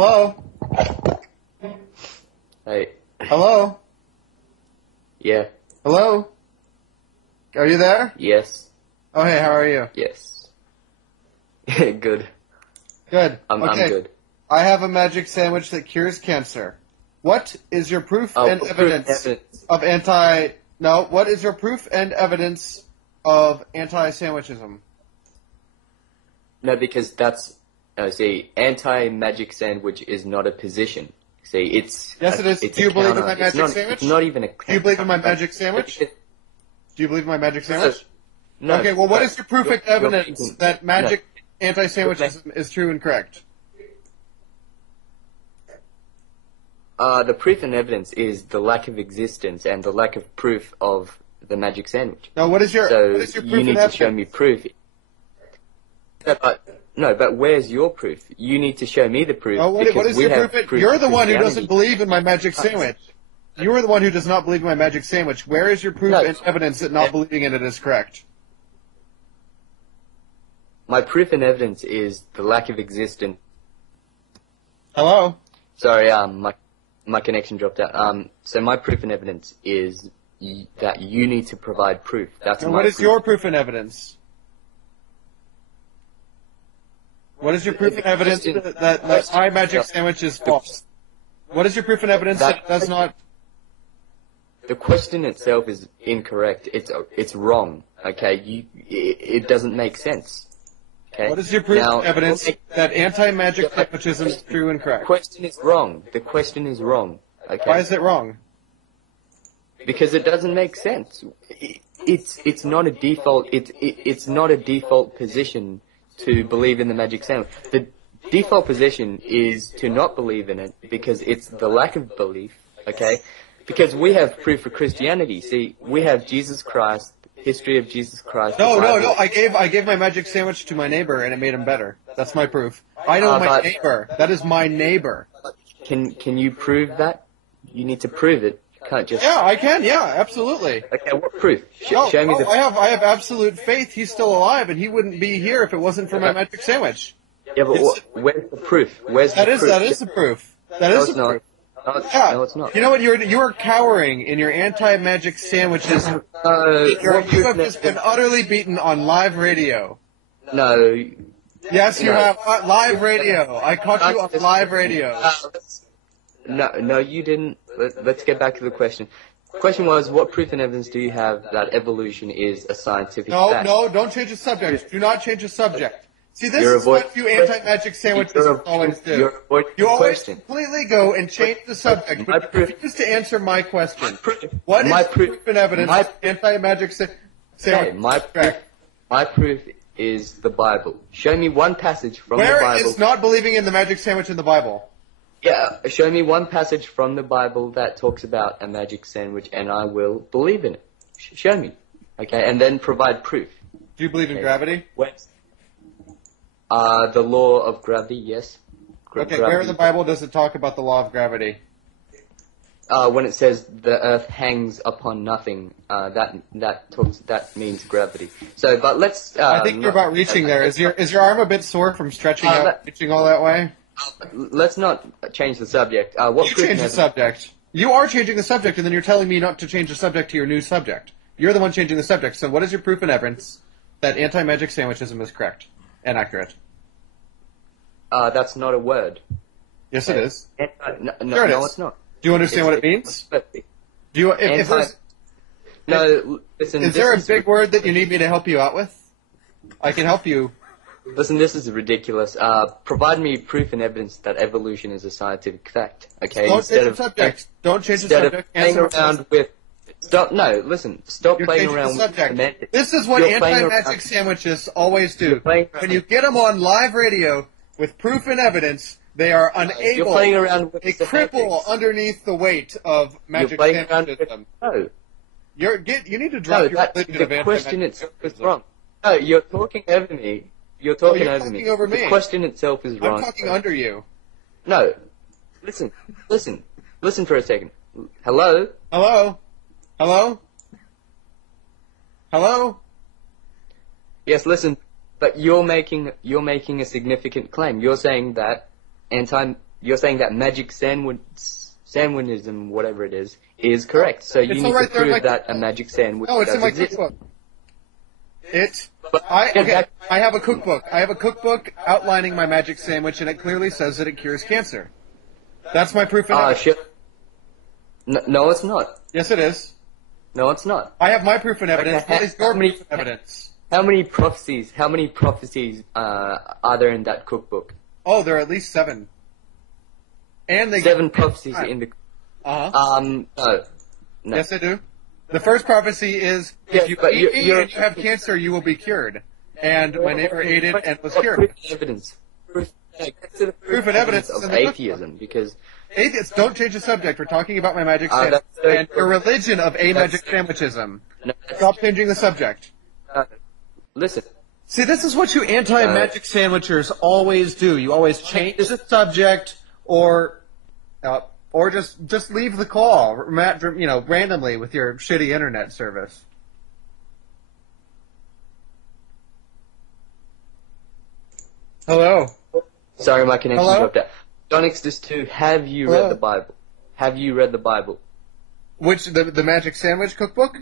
Hello? Hey. Hello? Yeah. Hello? Are you there? Yes. Oh, hey, how are you? Yes. Good. Good. I'm good. I have a magic sandwich that cures cancer. What is your proof and evidence of what is your proof and evidence of anti-sandwichism? No, because that's, anti-magic sandwich is not a position. See, it's... Yes, it is. Do you believe in my magic sandwich? It's not even a... Do you believe in my magic sandwich? Do you believe in my magic sandwich? No. Okay, well, what is your proof and evidence that magic anti-sandwichism is true and correct? The proof and evidence is the lack of existence and the lack of proof of the magic sandwich. No, what is your proof and evidence? You need to show me proof. But where's your proof? You need to show me the proof. Oh, what is your proof? You're the one who doesn't believe in my magic sandwich. You are the one who does not believe in my magic sandwich. Where is your proof and evidence that not believing in it is correct? My proof and evidence is the lack of existence. Hello? Sorry, my connection dropped out. So my proof and evidence is that you need to provide proof. That's and what is your proof and evidence? What is your proof and evidence that my magic sandwich is false? What is your proof and evidence that it does not... The question itself is incorrect. It's wrong. Okay, it doesn't make sense. Okay. What is your proof and evidence that anti-magic sandwichism is true and correct? The question is wrong. The question is wrong. Okay. Why is it wrong? Because it doesn't make sense. It's not a default. It's not a default position to believe in the magic sandwich. The default position is to not believe in it because it's the lack of belief. Okay. Because we have proof for Christianity. See, we have Jesus Christ. History of Jesus Christ. No. I gave my magic sandwich to my neighbor, and it made him better. That's my proof. I know my neighbor. That is my neighbor. Can you prove that? You need to prove it. You can't just. Yeah, I can. Yeah, absolutely. Okay, what proof? Show me the. I have absolute faith. He's still alive, and he wouldn't be here if it wasn't for my magic sandwich. Yeah, but where's the proof? That is the proof. That is the proof. No, it's not. You know what? You are cowering in your anti-magic sandwiches. You have just been utterly beaten on live radio. No. Yes, you have live radio. I caught you on live radio. No, you didn't. Let's get back to the question. The question was, what proof and evidence do you have that evolution is a scientific fact? No, don't change the subject. Do not change the subject. See, this is what you anti-magic sandwiches always do. You always completely go and change the subject, but you refuse to answer my question. What is proof and evidence anti-magic sandwich? My proof is the Bible. Show me one passage from the Bible. Where is not believing in the magic sandwich in the Bible? Yeah, show me one passage from the Bible that talks about a magic sandwich, and I will believe in it. Show me. Okay, and then provide proof. Do you believe in gravity? The law of gravity, yes. Okay, where in the Bible does it talk about the law of gravity? When it says the earth hangs upon nothing, that means gravity. So, but let's. I think you're about reaching there. Is your arm a bit sore from stretching out, reaching all that way? Let's not change the subject. You change the subject. You are changing the subject, and then you're telling me not to change the subject to your new subject. You're the one changing the subject. So, what is your proof and evidence that anti-magic sandwichism is correct and accurate? That's not a word. Yes, it is. No, it's not. Do you understand what it means? Do you? Listen. Is there a big word that you need me to help you out with? I can help you. Listen, this is ridiculous. Provide me proof and evidence that evolution is a scientific fact. Okay. Don't change the subject. Don't change the subject. Instead of playing around with. Stop. No, listen. Stop playing around with semantics. This is what anti-magic sandwiches always do. When you get them on live radio with proof and evidence, they are unable. You're playing around with they cripple underneath the weight of magic sandwiches. No. You need to drop your religion of the question itself is wrong. No, you're talking over me. You're talking over me. The question itself is wrong. I'm talking under you. No. Listen for a second. Hello? Hello? Yes, listen, but you're making a significant claim. You're saying that You're saying that magic sandwinism, whatever it is correct. So you need to prove that a magic sandwich does exist. Cookbook. I have a cookbook. I have a cookbook outlining my magic sandwich, and it clearly says that it cures cancer. That's my proof of evidence. No, it's not. Yes, it is. No, it's not. I have my proof of evidence. What is your proof of evidence? How many prophecies are there in that cookbook? Oh, there are at least 7. And they 7 prophecies in the... No. Yes, they do. The first prophecy is, if you eat me and you have cancer, you will be cured. And my neighbor ate it and was cured. Proof of evidence. Proof of evidence of atheism, because... Atheists, don't change the subject. We're talking about my magic sandwich and your religion of magic sandwichism. Stop changing the subject. Listen. See, this is what you anti-magic sandwichers always do. You always change the subject, or just leave the call, randomly with your shitty internet service. Hello. Sorry, my connection dropped out. John Exodus 2, have you read the Bible? Have you read the Bible? Which, the Magic Sandwich cookbook?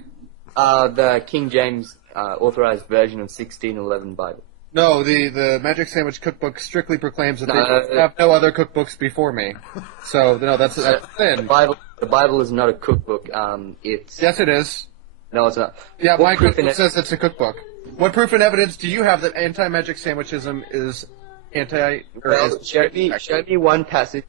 The King James authorized version of 1611 Bible. No, the Magic Sandwich cookbook strictly proclaims that they have no other cookbooks before me. So, no, that's thin. The Bible is not a cookbook. Yes, it is. No, it's not. Yeah, my cookbook says it's a cookbook. What proof and evidence do you have that anti-magic sandwichism is show me one passage.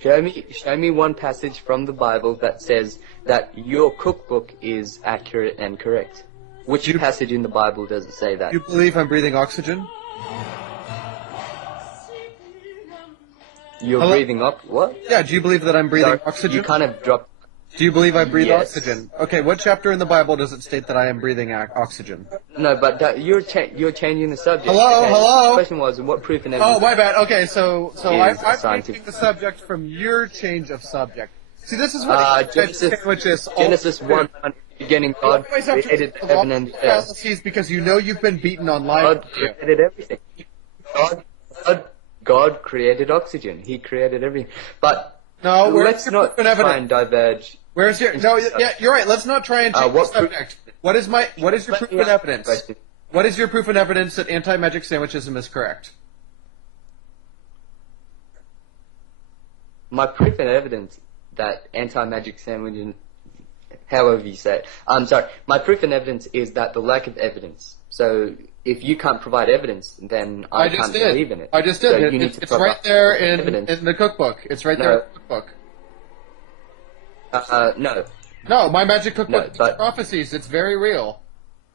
Show me one passage from the Bible that says that your cookbook is accurate and correct. Which passage in the Bible does it say that? You believe I'm breathing oxygen? You're breathing up? What? Yeah. Do you believe that I'm breathing oxygen? You kind of dropped. Do you believe I breathe oxygen? Okay, what chapter in the Bible does it state that I am breathing oxygen? No, but you're changing the subject. Hello? The question was, what proof and evidence... Oh, my bad. Okay, so I'm changing the subject from your change of subject. See, this is what Genesis 1, beginning God created heaven and the earth. Because you know you've been beaten on live. God created everything. God created oxygen. He created everything. But let's not try and diverge. Where's your... No, yeah, you're right. Let's not try and change the subject. What is your proof and evidence? What is your proof and evidence that anti-magic sandwichism is correct? My proof and evidence that anti-magic sandwichism... However you say it. I'm sorry. My proof and evidence is that the lack of evidence. So, if you can't provide evidence, then I can't believe in it. I just did. So it's right there in the cookbook. It's right there in the cookbook. No. No, my magic cookbook prophecies. It's very real.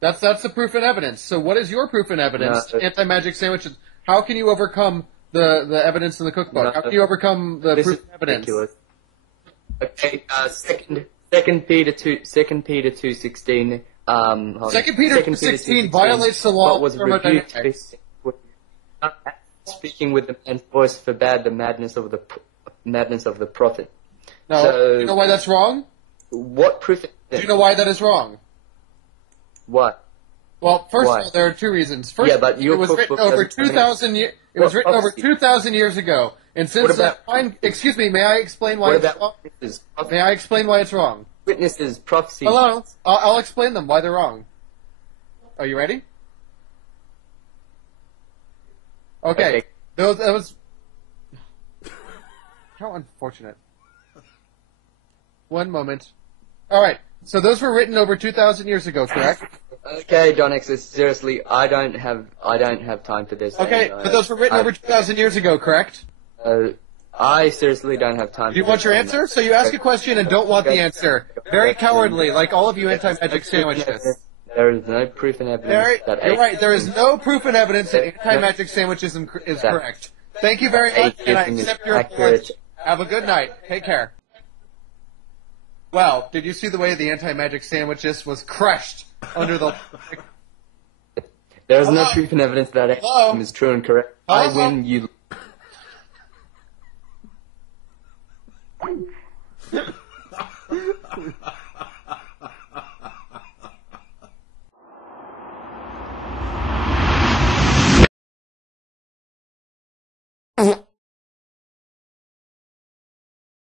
That's the proof and evidence. So what is your proof and evidence? Anti-magic sandwiches. How can you overcome the evidence in the cookbook? How can you overcome the proof and evidence? Ridiculous. Okay, Second Peter 2:16. 2 Peter 2:16 violates the law of thermodynamics. Speaking with the man's voice forbade the madness of the prophet. No, so, you know why that's wrong? What proof? Do you know why that is wrong? What? Well, first of all, there are 2 reasons. First, but it was written over 2,000 years. It was written over 2,000 years ago, and since excuse me, may I explain why it's wrong? May I explain why it's wrong? Witnesses, prophecy. Hello, I'll explain them why they're wrong. Are you ready? Okay. That was how unfortunate. One moment. All right. So those were written over 2,000 years ago, correct? Okay, John Exodus, seriously, I don't have time for this. Okay, but those were written over 2,000 years ago, correct? I seriously don't have time. Do you want your answer? So you ask a question and don't want the answer. Very cowardly, like all of you anti-magic sandwiches. There is no proof and evidence that... You're right, there is no proof and evidence that anti-magic sandwichism is correct. Thank you very much, and I accept your apology. Have a good night. Take care. Wow, did you see the way the anti-magic sandwiches was crushed under the... There is no proof and evidence that atheism is true and correct. I win, you...